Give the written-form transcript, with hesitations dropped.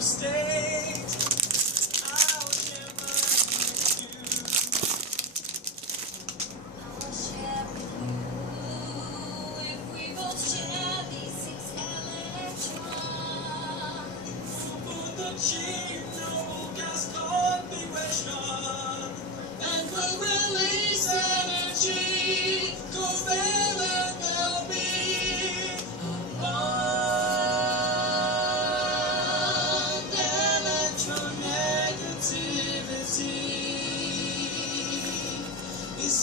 state. I will share mine with you. I will share with you if we both share these 6 electrons. For the cheap noble gas configuration, and will release energy, covalent they'll be. Bond electronegativity is